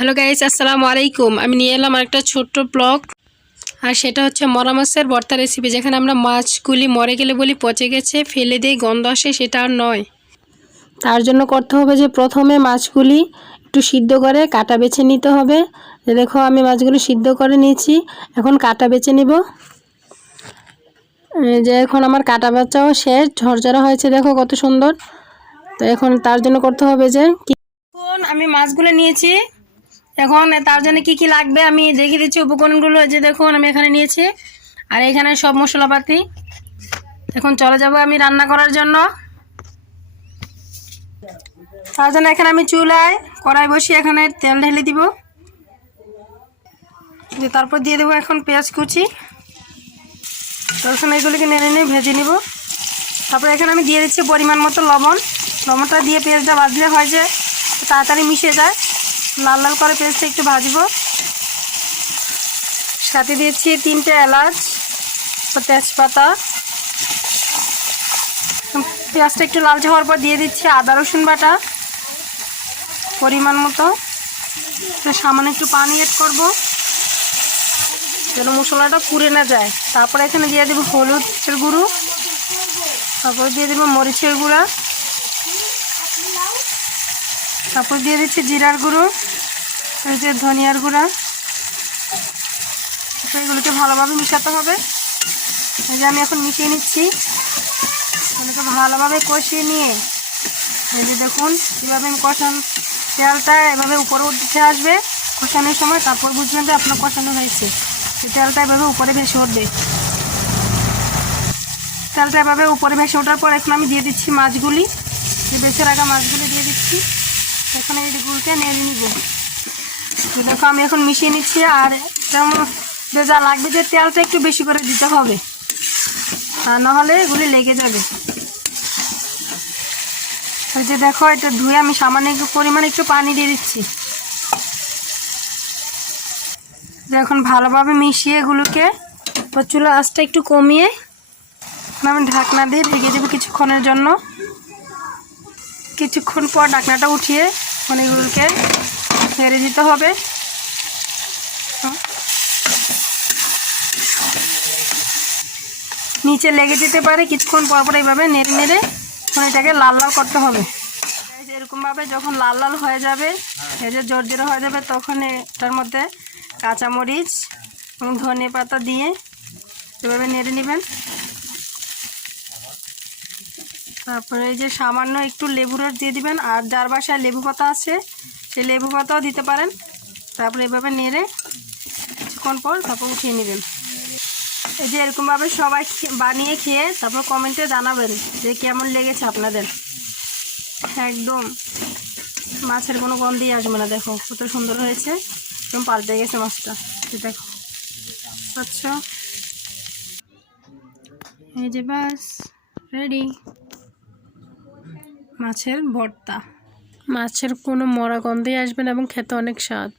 Hello guys আসসালামু আলাইকুম আমি নিয়ে এলাম আরেকটা ছোট্ট ব্লগ আর সেটা হচ্ছে মরা মাছের ভর্তা রেসিপি যেখানে আমরা মাছগুলি মরে গেলে বলি পচে গেছে, ফেলে দিয়ে গন্ধ আসে, সেটা আর নয়। তার জন্য করতে হবে যে প্রথমে মাছগুলি একটু সিদ্ধ করে কাটা বেছে নিতে হবে। দেখো, আমি মাছগুলি সিদ্ধ করে নিয়েছি। এখন কাটা বেছে নিব। যে এখন আমার কাটা বাচ্চাও শেষ, ঝরঝরা হয়েছে, দেখো কত সুন্দর। তো এখন তার জন্য করতে হবে যে আমি মাছগুলো নিয়েছি। এখন তার জন্য কি কি লাগবে আমি দেখিয়ে দিচ্ছি উপকরণগুলো যে দেখুন, আমি এখানে নিয়েছি। আর এখানে সব মশলাপাতি। এখন চলে যাব আমি রান্না করার জন্য। তার জন্য এখানে আমি চুলায় কড়াই বসিয়ে এখানে তেল ঢেলে দিব। যে তারপর দিয়ে দেবো এখন পেঁয়াজ কুচি। তখন এগুলিকে নেড়ে নিয়ে ভেজে নিব। তারপর এখানে আমি দিয়ে দিচ্ছি পরিমাণ মতো লবণ। লবণটা দিয়ে পেঁয়াজটা ভাজলে হয় যে তাড়াতাড়ি মিশে যায়। লাল লাল করে পেঁয়াজটা একটু ভাজবো। সাথে দিয়েছি তিনটে এলাচ তেজপাতা। পেঁয়াজটা একটু লালচে হওয়ার পর দিয়ে দিচ্ছি আদা, রসুন বাটা পরিমাণ মতো। সামান্য একটু পানি এড করব, যেন মশলাটা পুড়ে না যায়। তারপরে এখানে দিয়ে দেবো হলুদের গুঁড়ো, তারপর দিয়ে দেবো মরিচের গুঁড়া। তারপর দিয়ে দিচ্ছি জিরার গুঁড়ো যে ধনিয়ার গুঁড়া। এগুলোকে ভালোভাবে মিশাতে হবে। এই যে আমি এখন মিশিয়ে নিচ্ছি। এগুলোকে ভালোভাবে কষিয়ে নিয়ে, এই যে দেখুন কীভাবে আমি কষান তেলটা এভাবে উপরে উঠতে আসবে কষানোর সময়। তারপর বুঝবেন যে আপনার কষানো হয়েছে। তেলটা এভাবে উপরে ভেসে উঠবে। তেলটা এভাবে উপরে ভেসে ওঠার পর এখন আমি দিয়ে দিচ্ছি মাছগুলি। বেছে রাখা মাছগুলি দিয়ে দিচ্ছি। এখন এই গুলকে নেড়ে নিব। দেখো, আমি এখন মিশিয়ে নিচ্ছি আর যেমন যে লাগবে যে তেলটা একটু বেশি করে দিতে হবে। আর নাহলে এগুলি লেগে যাবে। ওই যে দেখো, এটা ধুয়ে আমি সামান্য একটু পরিমাণে একটু পানি দিয়ে দিচ্ছি। এখন ভালোভাবে মিশিয়ে এগুলোকে চুলো আঁচটা একটু কমিয়ে আমি ঢাকনা দিয়ে ঢেকে দেবো কিছুক্ষণের জন্য। কিছুক্ষণ পর ঢাকনাটা উঠিয়ে অনেকগুলোকে ছেড়ে দিতে হবে। নিচে লেগে যেতে পারে, কিছুক্ষণ পর পর এইভাবে নেড়ে নেড়ে এটাকে লাল লাল করতে হবে। এরকমভাবে যখন লাল লাল হয়ে যাবে, এই যে জর্জরে হয়ে যাবে, তখন এটার মধ্যে কাঁচামরিচ এবং ধনে পাতা দিয়ে এভাবে নেড়ে নেবেন। তারপরে এই যে সামান্য একটু লেবু রস দিয়ে দিবেন, আর যার বাসায় লেবু পাতা আছে, সেই লেবু পাতাও দিতে পারেন। তারপরে এভাবে নেড়ে কিছুক্ষণ পর তারপর উঠিয়ে নেবেন। এই যে এরকমভাবে সবাই বানিয়ে খেয়ে তারপর কমেন্টে জানাবেন যে কেমন লেগেছে আপনাদের। একদম মাছের কোনো গন্ধই আসবে না, দেখো কত সুন্দর হয়েছে, একদম পাল্টে গেছে মাছটা। দেখো আচ্ছা। এই যে বাস রেডি। মাছের ভর্তা। মাছের কোনো মরা গন্ধই আসবে না এবং খেতে অনেক স্বাদ।